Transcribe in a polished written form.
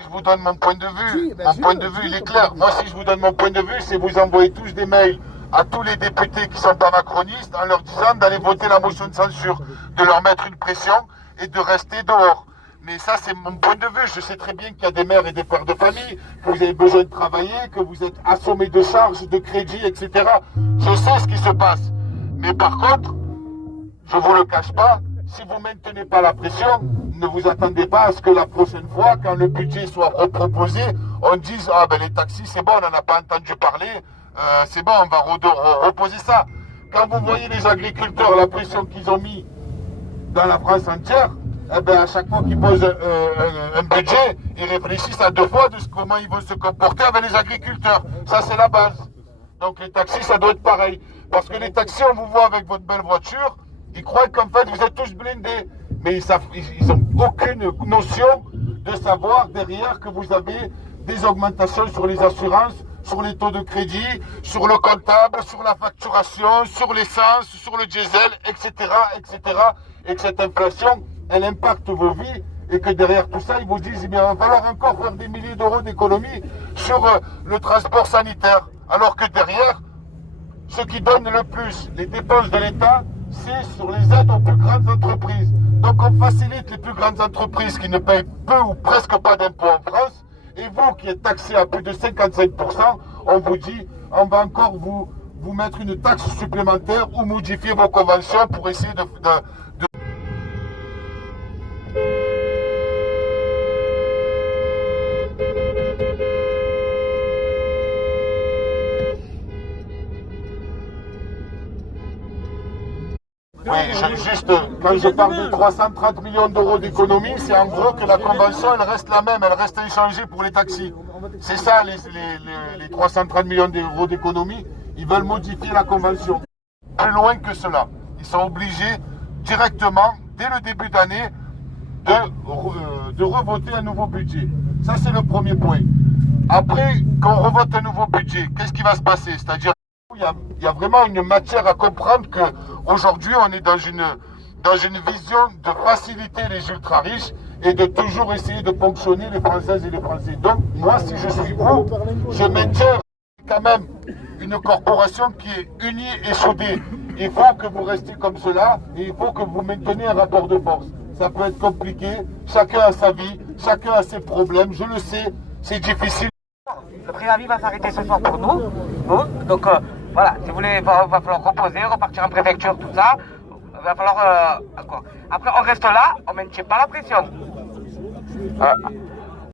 Si je vous donne mon point de vue, mon point de vue il est clair. Moi, si je vous donne mon point de vue, c'est vous envoyer tous des mails à tous les députés qui sont pas macronistes en leur disant d'aller voter la motion de censure, de leur mettre une pression et de rester dehors. Mais ça, c'est mon point de vue. Je sais très bien qu'il y a des mères et des pères de famille, que vous avez besoin de travailler, que vous êtes assommés de charges, de crédits, etc. Je sais ce qui se passe. Mais par contre, je ne vous le cache pas, si vous ne maintenez pas la pression, ne vous attendez pas à ce que la prochaine fois, quand le budget soit reproposé, on dise « Ah ben les taxis, c'est bon, on n'en a pas entendu parler, c'est bon, on va reposer ça ». Quand vous voyez les agriculteurs, la pression qu'ils ont mis dans la France entière, eh ben à chaque fois qu'ils posent un budget, ils réfléchissent à deux fois de comment ils vont se comporter avec les agriculteurs. Ça, c'est la base. Donc les taxis, ça doit être pareil. Parce que les taxis, on vous voit avec votre belle voiture, ils croient qu'en fait, vous êtes tous blindés. Mais ils n'ont aucune notion de savoir derrière que vous avez des augmentations sur les assurances, sur les taux de crédit, sur le comptable, sur la facturation, sur l'essence, sur le diesel, etc., etc. Et que cette inflation, elle impacte vos vies et que derrière tout ça, ils vous disent, eh bien, il va falloir encore faire des milliers d'euros d'économie sur le transport sanitaire. Alors que derrière, ce qui donne le plus les dépenses de l'État, c'est sur les aides aux plus grandes entreprises. Donc on facilite les plus grandes entreprises qui ne payent peu ou presque pas d'impôts en France. Et vous qui êtes taxé à plus de 55%, on vous dit, on va encore vous mettre une taxe supplémentaire ou modifier vos conventions pour essayer de... Oui, juste, quand je parle de 330 millions d'euros d'économie, c'est en gros que la convention, elle reste la même, elle reste inchangée pour les taxis. C'est ça, les 330 millions d'euros d'économie, ils veulent modifier la convention. Plus loin que cela, ils sont obligés directement, dès le début d'année, de revoter un nouveau budget. Ça, c'est le premier point. Après qu'on revote un nouveau budget, qu'est-ce qui va se passer? C'est-à-dire il y a vraiment une matière à comprendre qu'aujourd'hui, on est dans une vision de faciliter les ultra-riches et de toujours essayer de ponctionner les Françaises et les Français. Donc, moi, si je suis vous, je maintiens quand même une corporation qui est unie et soudée. Il faut que vous restiez comme cela et il faut que vous mainteniez un rapport de force. Ça peut être compliqué, chacun a sa vie, chacun a ses problèmes, je le sais, c'est difficile. Le préavis va s'arrêter ce soir pour nous. Donc voilà, si vous voulez, il va falloir reposer, repartir en préfecture, tout ça. Il va falloir... quoi. Après, on reste là, on ne maintient pas la pression.